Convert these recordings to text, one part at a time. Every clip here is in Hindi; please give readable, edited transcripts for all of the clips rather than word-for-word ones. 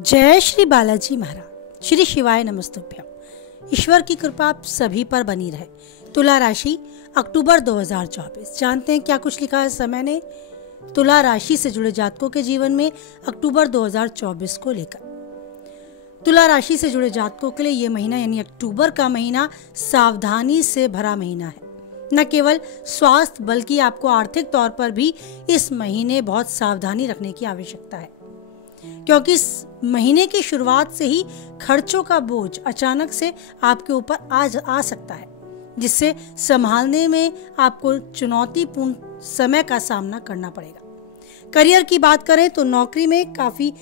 जय श्री बालाजी महाराज। श्री शिवाय नमस्तुभ्यम। ईश्वर की कृपा आप सभी पर बनी रहे। तुला राशि अक्टूबर 2024। जानते हैं क्या कुछ लिखा है समय ने तुला राशि से जुड़े जातकों के जीवन में अक्टूबर 2024 को लेकर। तुला राशि से जुड़े जातकों के लिए ये महीना यानी अक्टूबर का महीना सावधानी से भरा महीना है। न केवल स्वास्थ्य बल्कि आपको आर्थिक तौर पर भी इस महीने बहुत सावधानी रखने की आवश्यकता है, क्योंकि इस महीने की शुरुआत से ही खर्चों का बोझ अचानक से आपके ऊपर आ सकता है, जिससे संभालने में आपको चुनौतीपूर्ण समय का सामना करना पड़ेगा। करियर की बात करें तो नौकरी में काफी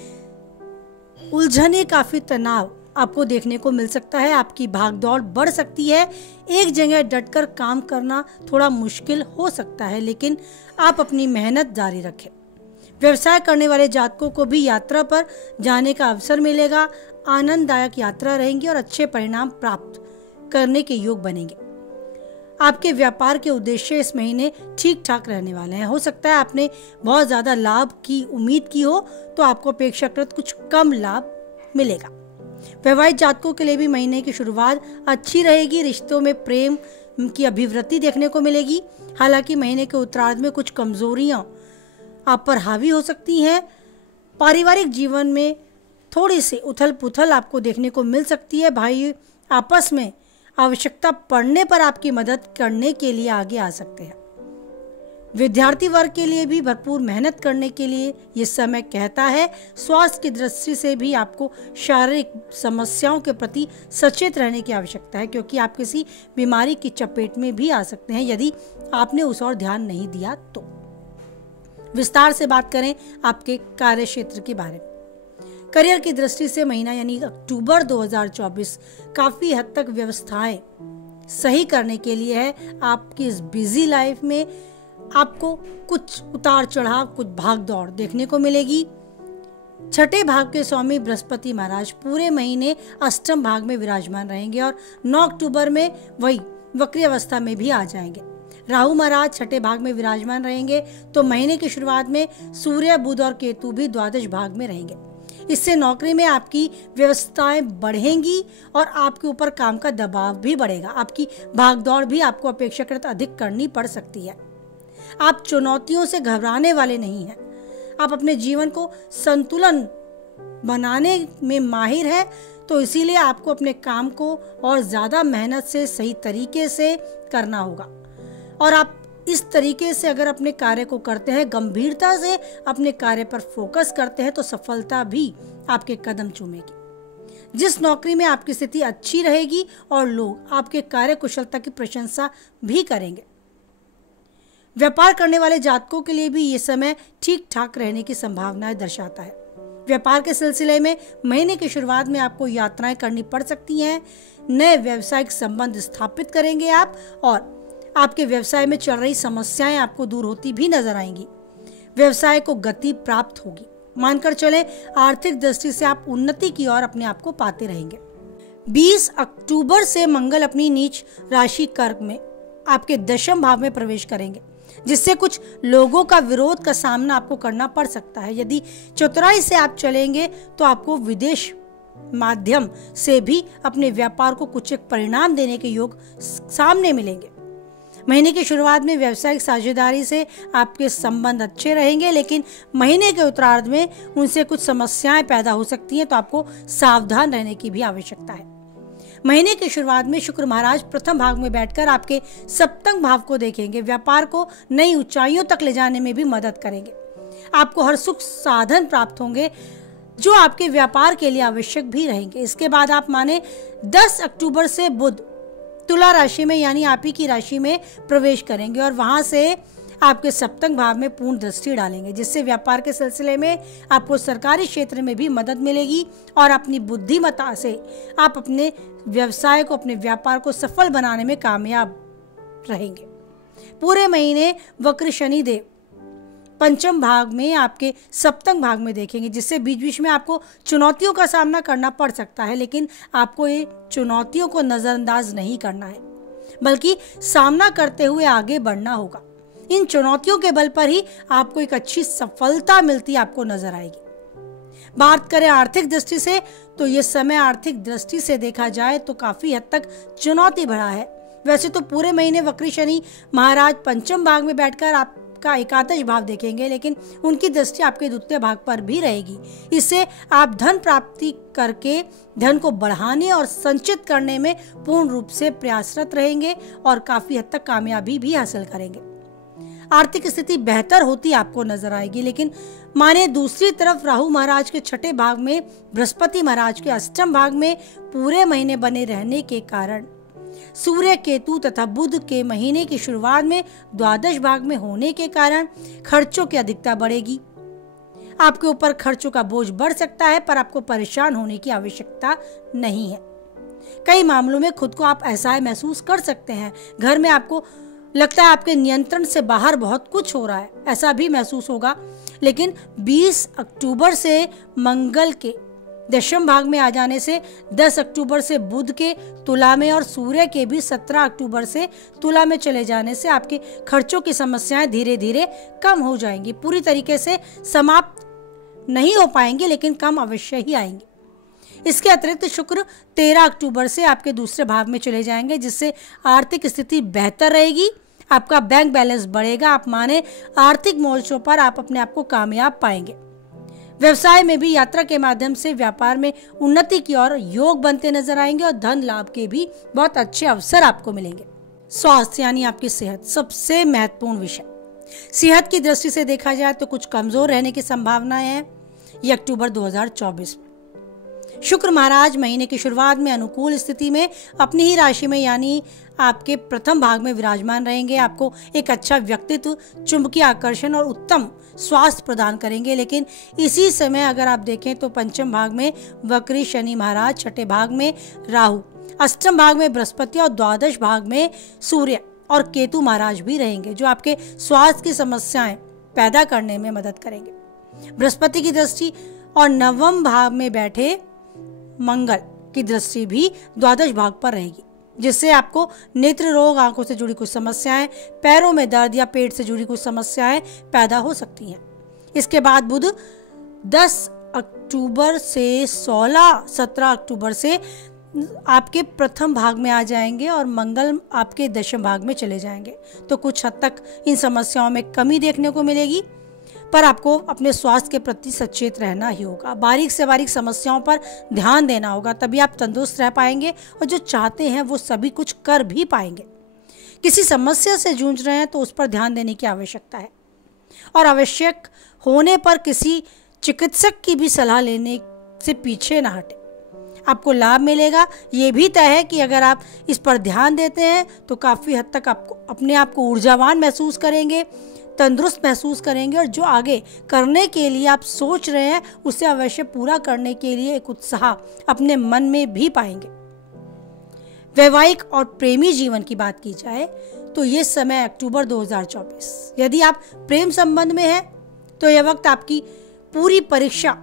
उलझने, काफी तनाव आपको देखने को मिल सकता है। आपकी भागदौड़ बढ़ सकती है। एक जगह डटकर काम करना थोड़ा मुश्किल हो सकता है, लेकिन आप अपनी मेहनत जारी रखें। व्यवसाय करने वाले जातकों को भी यात्रा पर जाने का अवसर मिलेगा। आनंददायक यात्रा रहेंगी और अच्छे परिणाम प्राप्त करने के योग बनेंगे। आपके व्यापार के उद्देश्य इस महीने ठीक ठाक रहने वाले हैं। हो सकता है आपने बहुत ज्यादा लाभ की उम्मीद की हो तो आपको अपेक्षाकृत कुछ कम लाभ मिलेगा। वैवाहिक जातकों के लिए भी महीने की शुरुआत अच्छी रहेगी। रिश्तों में प्रेम की अभिवृद्धि देखने को मिलेगी। हालांकि महीने के उत्तरार्ध में कुछ कमजोरियां आप पर हावी हो सकती हैं। पारिवारिक जीवन में थोड़ी सी उथल पुथल आपको देखने को मिल सकती है। भाई आपस में आवश्यकता पड़ने पर आपकी मदद करने के लिए आगे आ सकते हैं। विद्यार्थी वर्ग के लिए भी भरपूर मेहनत करने के लिए ये समय कहता है। स्वास्थ्य की दृष्टि से भी आपको शारीरिक समस्याओं के प्रति सचेत रहने की आवश्यकता है, क्योंकि आप किसी बीमारी की चपेट में भी आ सकते हैं यदि आपने उस ओर ध्यान नहीं दिया तो। विस्तार से बात करें आपके कार्य क्षेत्र के बारे में। करियर की दृष्टि से महीना यानी अक्टूबर 2024 काफी हद तक व्यवस्थाएं सही करने के लिए है। आपकी इस बिजी लाइफ में आपको कुछ उतार चढ़ाव, कुछ भाग दौड़ देखने को मिलेगी। छठे भाव के स्वामी बृहस्पति महाराज पूरे महीने अष्टम भाग में विराजमान रहेंगे और 9 अक्टूबर में वही वक्री अवस्था में भी आ जाएंगे। राहु महाराज छठे भाग में विराजमान रहेंगे, तो महीने की शुरुआत में सूर्य, बुध और केतु भी द्वादश भाग में रहेंगे। इससे नौकरी में आपकी व्यवस्थाएं बढ़ेंगी और आपके ऊपर काम का दबाव भी बढ़ेगा। आपकी भागदौड़ भी आपको अपेक्षाकृत अधिक करनी पड़ सकती है। आप चुनौतियों से घबराने वाले नहीं हैं। आप अपने जीवन को संतुलन बनाने में माहिर है, तो इसीलिए आपको अपने काम को और ज्यादा मेहनत से सही तरीके से करना होगा। और आप इस तरीके से अगर अपने कार्य को करते हैं, गंभीरता से अपने कार्य पर फोकस करते हैं, तो सफलता भी आपके कदम चूमेगी। जिस नौकरी में आपकी स्थिति अच्छी रहेगी और लोग आपके कार्य कुशलता की प्रशंसा भी करेंगे। व्यापार करने वाले जातकों के लिए भी ये समय ठीक ठाक रहने की संभावनाएं दर्शाता है। व्यापार के सिलसिले में महीने की शुरुआत में आपको यात्राएं करनी पड़ सकती हैं। नए व्यावसायिक संबंध स्थापित करेंगे आप, और आपके व्यवसाय में चल रही समस्याएं आपको दूर होती भी नजर आएंगी। व्यवसाय को गति प्राप्त होगी। मानकर चले आर्थिक दृष्टि से आप उन्नति की ओर अपने आप को पाते रहेंगे। 20 अक्टूबर से मंगल अपनी नीच राशि कर्क में आपके दशम भाव में प्रवेश करेंगे, जिससे कुछ लोगों का विरोध का सामना आपको करना पड़ सकता है। यदि चतुराई से आप चलेंगे तो आपको विदेश माध्यम से भी अपने व्यापार को कुछ एक परिणाम देने के योग सामने मिलेंगे। महीने की शुरुआत में व्यावसायिक साझेदारी से आपके संबंध अच्छे रहेंगे, लेकिन महीने के उत्तरार्ध में उनसे कुछ समस्याएं पैदा हो सकती हैं, तो आपको सावधान रहने की भी आवश्यकता है। महीने की शुरुआत में शुक्र महाराज प्रथम भाग में बैठकर आपके सप्तम भाव को देखेंगे। व्यापार को नई ऊंचाइयों तक ले जाने में भी मदद करेंगे। आपको हर सुख साधन प्राप्त होंगे जो आपके व्यापार के लिए आवश्यक भी रहेंगे। इसके बाद आप माने 10 अक्टूबर से बुध तुला राशि में यानी आप ही की राशि में प्रवेश करेंगे और वहां से आपके सप्तम भाव में पूर्ण दृष्टि डालेंगे, जिससे व्यापार के सिलसिले में आपको सरकारी क्षेत्र में भी मदद मिलेगी और अपनी बुद्धिमत्ता से आप अपने व्यवसाय को, अपने व्यापार को सफल बनाने में कामयाब रहेंगे। पूरे महीने वक्र शनिदेव पंचम भाग में आपके सप्तम भाग में देखेंगे, जिससे बीच बीच में आपको चुनौतियों का सामना करना पड़ सकता है, लेकिन आपको ये चुनौतियों को नजरअंदाज नहीं करना है, बल्कि सामना करते हुए आगे बढ़ना होगा। इन चुनौतियों के बल पर ही आपको एक अच्छी सफलता मिलती आपको नजर आएगी। बात करें आर्थिक दृष्टि से तो ये समय आर्थिक दृष्टि से देखा जाए तो काफी हद तक चुनौती भरा है। वैसे तो पूरे महीने वक्री शनि महाराज पंचम भाग में बैठकर आपका एकादश भाव देखेंगे, लेकिन उनकी दृष्टि आपके द्वितीय भाग पर भी रहेगी। इससे आप धन प्राप्ति करके धन को बढ़ाने और संचित करने में पूर्ण रूप से प्रयासरत रहेंगे और काफी हद तक कामयाबी भी हासिल करेंगे। आर्थिक स्थिति बेहतर होती आपको नजर आएगी, लेकिन माने दूसरी तरफ राहु महाराज के छठे भाग में, बृहस्पति महाराज के अष्टम भाग में पूरे महीने बने रहने के कारण सूर्य, केतु तथा बुध के महीने की शुरुआत में द्वादश भाग में होने के कारण खर्चों की अधिकता बढ़ेगी। आपके ऊपर खर्चों का बोझ बढ़ सकता है, पर आपको परेशान होने की आवश्यकता नहीं है। कई मामलों में खुद को आप असहाय महसूस कर सकते हैं। घर में आपको लगता है आपके नियंत्रण से बाहर बहुत कुछ हो रहा है, ऐसा भी महसूस होगा। लेकिन 20 अक्टूबर से मंगल के दशम भाग में आ जाने से, 10 अक्टूबर से बुध के तुला में और सूर्य के भी 17 अक्टूबर से तुला में चले जाने से आपके खर्चों की समस्याएं धीरे धीरे कम हो जाएंगी। पूरी तरीके से समाप्त नहीं हो पाएंगे, लेकिन कम अवश्य ही आएंगे। इसके अतिरिक्त शुक्र 13 अक्टूबर से आपके दूसरे भाग में चले जाएंगे, जिससे आर्थिक स्थिति बेहतर रहेगी, आपका बैंक बैलेंस बढ़ेगा। आप माने आर्थिक मोर्चों पर आप अपने आप को कामयाब पाएंगे। व्यवसाय में भी यात्रा के माध्यम से व्यापार में उन्नति की ओर योग बनते नजर आएंगे और धन लाभ के भी बहुत अच्छे अवसर आपको मिलेंगे। स्वास्थ्य यानी आपकी सेहत सबसे महत्वपूर्ण विषय। सेहत की दृष्टि से देखा जाए तो कुछ कमजोर रहने की संभावनाएं हैं ये अक्टूबर 2024 में। शुक्र महाराज महीने की शुरुआत में अनुकूल स्थिति में अपनी ही राशि में यानी आपके प्रथम भाग में विराजमान रहेंगे। आपको एक अच्छा व्यक्तित्व, चुंबकीय आकर्षण और उत्तम स्वास्थ्य प्रदान करेंगे। लेकिन इसी समय अगर आप देखें तो पंचम भाग में वक्री शनि महाराज, छठे भाग में राहु, अष्टम भाग में बृहस्पति और द्वादश भाग में सूर्य और केतु महाराज भी रहेंगे, जो आपके स्वास्थ्य की समस्याएं पैदा करने में मदद करेंगे। बृहस्पति की दृष्टि और नवम भाव में बैठे मंगल की दृष्टि भी द्वादश भाग पर रहेगी, जिससे आपको नेत्र रोग, आंखों से जुड़ी कुछ समस्याएं, पैरों में दर्द या पेट से जुड़ी कुछ समस्याएं पैदा हो सकती हैं। इसके बाद बुध 10 अक्टूबर से 17 अक्टूबर से आपके प्रथम भाग में आ जाएंगे और मंगल आपके दशम भाग में चले जाएंगे। तो कुछ हद तक इन समस्याओं में कमी देखने को मिलेगी, पर आपको अपने स्वास्थ्य के प्रति सचेत रहना ही होगा। बारीक से बारीक समस्याओं पर ध्यान देना होगा, तभी आप तंदुरुस्त रह पाएंगे और जो चाहते हैं वो सभी कुछ कर भी पाएंगे। किसी समस्या से जूझ रहे हैं तो उस पर ध्यान देने की आवश्यकता है और आवश्यक होने पर किसी चिकित्सक की भी सलाह लेने से पीछे ना हटे। आपको लाभ मिलेगा, ये भी तय है कि अगर आप इस पर ध्यान देते हैं तो काफ़ी हद तक आपको अपने आप को ऊर्जावान महसूस करेंगे, तंदुरुस्त महसूस करेंगे और जो आगे करने के लिए आप सोच रहे हैं उसे अवश्य पूरा करने के लिए एक उत्साह अपने मन में भी पाएंगे। वैवाहिक और प्रेमी जीवन की बात की जाए तो ये समय अक्टूबर 2024, यदि आप प्रेम संबंध में हैं तो यह वक्त आपकी पूरी परीक्षा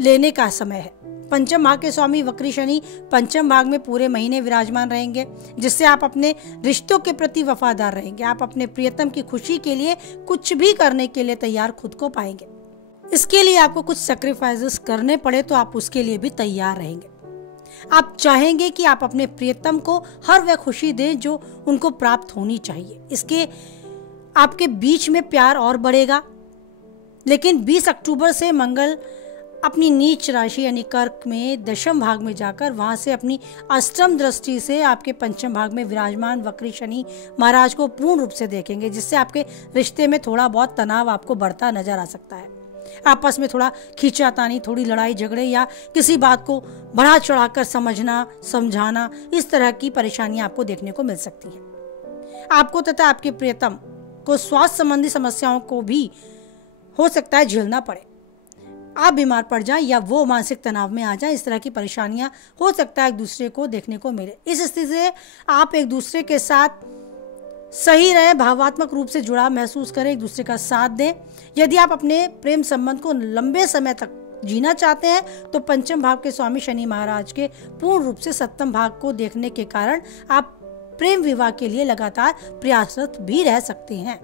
लेने का समय है। पंचम भाग के स्वामी वक्री शनि पंचम भाग में पूरे महीने विराजमान रहेंगे, जिससे आप अपने रिश्तों के प्रति वफादार रहेंगे। आप अपने प्रियतम की खुशी के लिए कुछ भी करने के लिए तैयार खुद को पाएंगे। इसके लिए आपको कुछ सैक्रिफाइसेस करने पड़े तो आप उसके लिए भी तैयार रहेंगे। आप चाहेंगे कि आप अपने प्रियतम को हर वह खुशी दें जो उनको प्राप्त होनी चाहिए। इसके आपके बीच में प्यार और बढ़ेगा। लेकिन 20 अक्टूबर से मंगल अपनी नीच राशि यानी कर्क में दशम भाग में जाकर वहां से अपनी अष्टम दृष्टि से आपके पंचम भाग में विराजमान वक्री शनि महाराज को पूर्ण रूप से देखेंगे, जिससे आपके रिश्ते में थोड़ा बहुत तनाव आपको बढ़ता नजर आ सकता है। आपस में थोड़ा खींचातानी, थोड़ी लड़ाई झगड़े या किसी बात को बढ़ा चढ़ाकर समझना समझाना, इस तरह की परेशानियां आपको देखने को मिल सकती है। आपको तथा आपके प्रियतम को स्वास्थ्य संबंधी समस्याओं को भी हो सकता है झेलना पड़े। आप बीमार पड़ जाएं या वो मानसिक तनाव में आ जाएं, इस तरह की परेशानियां हो सकता है एक दूसरे को देखने को मिले। इस स्थिति से आप एक दूसरे के साथ सही रहें, भावात्मक रूप से जुड़ाव महसूस करें, एक दूसरे का साथ दें। यदि आप अपने प्रेम संबंध को लंबे समय तक जीना चाहते हैं तो पंचम भाव के स्वामी शनि महाराज के पूर्ण रूप से सप्तम भाग को देखने के कारण आप प्रेम विवाह के लिए लगातार प्रयासरत भी रह सकते हैं।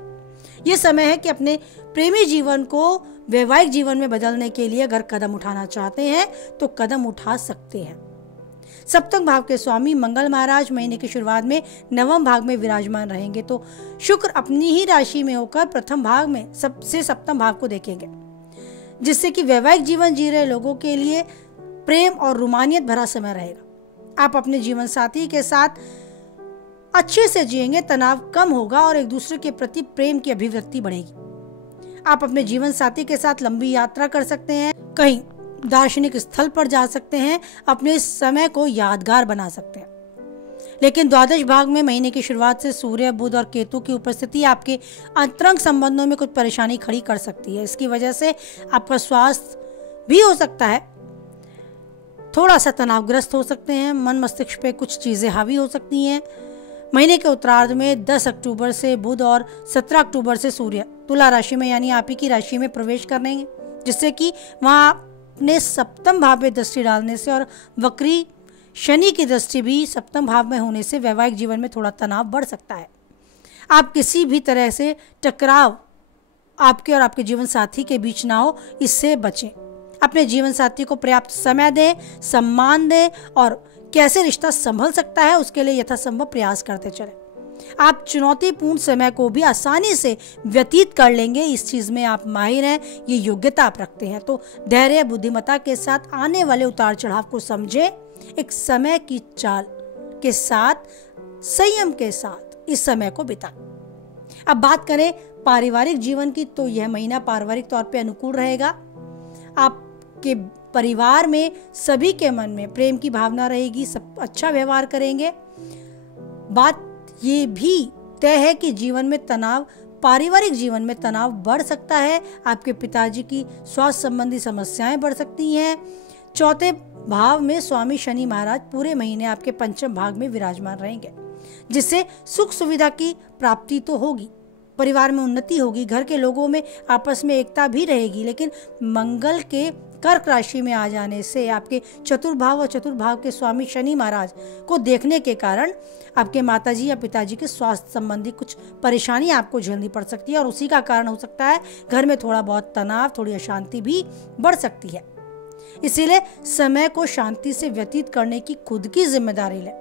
ये समय है कि अपने प्रेमी जीवन को वैवाहिक जीवन में बदलने के लिए अगर कदम उठाना चाहते हैं तो कदम उठा सकते हैं। सप्तम भाव के स्वामी मंगल महाराज महीने की शुरुआत में नवम भाव में विराजमान रहेंगे, तो शुक्र अपनी ही राशि में होकर प्रथम भाव में सबसे सप्तम भाव को देखेंगे, जिससे कि वैवाहिक जीवन जी रहे लोगों के लिए प्रेम और रोमानियत भरा समय रहेगा। आप अपने जीवन साथी के साथ अच्छे से जिएंगे, तनाव कम होगा और एक दूसरे के प्रति प्रेम की अभिव्यक्ति बढ़ेगी। आप अपने जीवन साथी के साथ लंबी यात्रा कर सकते हैं, कहीं दार्शनिक स्थल पर जा सकते हैं, अपने इस समय को यादगार बना सकते हैं। लेकिन द्वादश भाग में महीने की शुरुआत से सूर्य, बुध और केतु की उपस्थिति आपके अंतरंग संबंधों में कुछ परेशानी खड़ी कर सकती है। इसकी वजह से आपका स्वास्थ्य भी हो सकता है थोड़ा सा तनावग्रस्त हो सकते हैं, मन मस्तिष्क पे कुछ चीजें हावी हो सकती हैं। महीने के उत्तरार्ध में 10 अक्टूबर से बुध और 17 अक्टूबर से सूर्य तुला राशि में यानी आप ही की राशि में प्रवेश करेंगे, जिससे कि वहां अपने सप्तम भाव में दृष्टि डालने से और वक्री शनि की दृष्टि भी सप्तम भाव में होने से वैवाहिक जीवन में थोड़ा तनाव बढ़ सकता है। आप किसी भी तरह से टकराव आपके और आपके जीवन साथी के बीच ना हो, इससे बचें। अपने जीवन साथी को पर्याप्त समय दें, सम्मान दें और कैसे रिश्ता संभल सकता है उसके लिए यथासंभव प्रयास करते चलें। आप चुनौतीपूर्ण समय को भी आसानी से व्यतीत कर लेंगे, इस चीज में आप माहिर हैं, ये योग्यता आप रखते हैं। तो धैर्य बुद्धिमत्ता के साथ आने वाले उतार चढ़ाव को समझें, एक समय की चाल के साथ, संयम के साथ इस समय को बिताएं। अब बात करें पारिवारिक जीवन की, तो यह महीना पारिवारिक तौर पे अनुकूल रहेगा। आपके परिवार में सभी के मन में प्रेम की भावना रहेगी, सब अच्छा व्यवहार करेंगे। बात ये भी तय है कि जीवन में तनाव, पारिवारिक जीवन में तनाव बढ़ सकता है। आपके पिताजी की स्वास्थ्य संबंधी समस्याएं बढ़ सकती हैं। चौथे भाव में स्वामी शनि महाराज पूरे महीने आपके पंचम भाग में विराजमान रहेंगे, जिससे सुख सुविधा की प्राप्ति तो होगी, परिवार में उन्नति होगी, घर के लोगों में आपस में एकता भी रहेगी। लेकिन मंगल के कर्क राशि में आ जाने से आपके चतुर्भाव और चतुर्भाव के स्वामी शनि महाराज को देखने के कारण आपके माताजी या पिताजी के स्वास्थ्य संबंधी कुछ परेशानी आपको झेलनी पड़ सकती है और उसी का कारण हो सकता है घर में थोड़ा बहुत तनाव, थोड़ी अशांति भी बढ़ सकती है। इसीलिए समय को शांति से व्यतीत करने की खुद की जिम्मेदारी लें।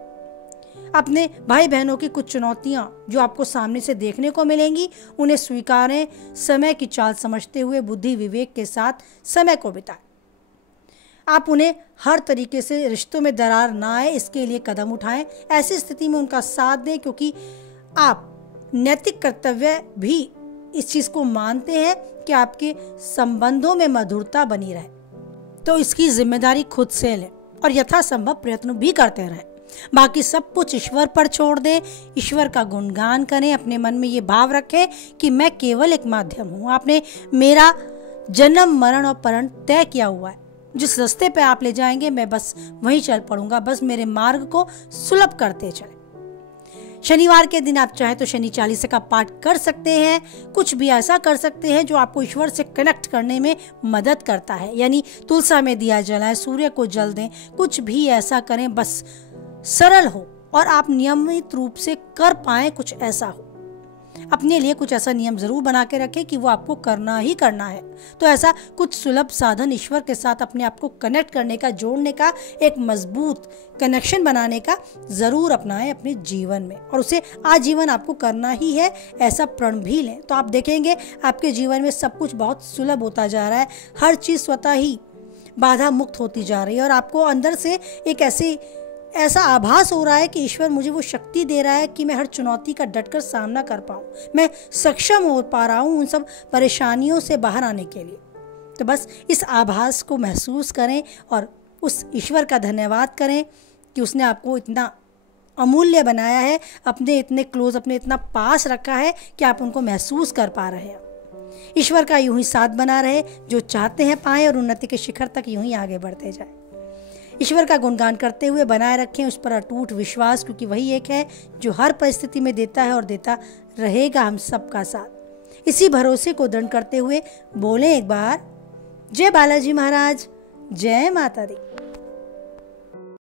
अपने भाई बहनों की कुछ चुनौतियां जो आपको सामने से देखने को मिलेंगी, उन्हें स्वीकारें। समय की चाल समझते हुए बुद्धि विवेक के साथ समय को बिताएं। आप उन्हें हर तरीके से रिश्तों में दरार ना आए, इसके लिए कदम उठाएं। ऐसी स्थिति में उनका साथ दें, क्योंकि आप नैतिक कर्तव्य भी इस चीज को मानते हैं कि आपके संबंधों में मधुरता बनी रहे, तो इसकी जिम्मेदारी खुद से लें और यथासंभव प्रयत्न भी करते रहें। बाकी सब कुछ ईश्वर पर छोड़ दें, ईश्वर का गुणगान करें, अपने मन में ये भाव रखें कि मैं केवल एक माध्यम हूँ। आपने मेरा जन्म मरण और परण तय किया हुआ है, जिस रास्ते पे आप ले जाएंगे मैं बस वहीं चल पड़ूंगा, बस मेरे मार्ग को सुलभ करते चले। शनिवार के दिन आप चाहे तो शनि चालीसा का पाठ कर सकते हैं, कुछ भी ऐसा कर सकते हैं जो आपको ईश्वर से कनेक्ट करने में मदद करता है, यानी तुलसा में दिया जलाएं, सूर्य को जल दें, कुछ भी ऐसा करें, बस सरल हो और आप नियमित रूप से कर पाए, कुछ ऐसा हो। अपने लिए कुछ ऐसा नियम जरूर बना के रखें कि वो आपको करना ही करना है। तो ऐसा कुछ सुलभ साधन ईश्वर के साथ अपने आप को कनेक्ट करने का, जोड़ने का, एक मजबूत कनेक्शन बनाने का जरूर अपनाएं अपने जीवन में, और उसे आजीवन आपको करना ही है, ऐसा प्रण भी लें। तो आप देखेंगे आपके जीवन में सब कुछ बहुत सुलभ होता जा रहा है, हर चीज स्वतः ही बाधा मुक्त होती जा रही है और आपको अंदर से एक ऐसा आभास हो रहा है कि ईश्वर मुझे वो शक्ति दे रहा है कि मैं हर चुनौती का डटकर सामना कर पाऊँ, मैं सक्षम हो पा रहा हूँ उन सब परेशानियों से बाहर आने के लिए। तो बस इस आभास को महसूस करें और उस ईश्वर का धन्यवाद करें कि उसने आपको इतना अमूल्य बनाया है, अपने इतने क्लोज, अपने इतना पास रखा है कि आप उनको महसूस कर पा रहे हैं। ईश्वर का यूं ही साथ बना रहे, जो चाहते हैं पाएं और उन्नति के शिखर तक यूं ही आगे बढ़ते जाए। ईश्वर का गुणगान करते हुए बनाए रखें उस पर अटूट विश्वास, क्योंकि वही एक है जो हर परिस्थिति में देता है और देता रहेगा हम सबका साथ। इसी भरोसे को दृढ़ करते हुए बोलें एक बार, जय बालाजी महाराज, जय माता दी।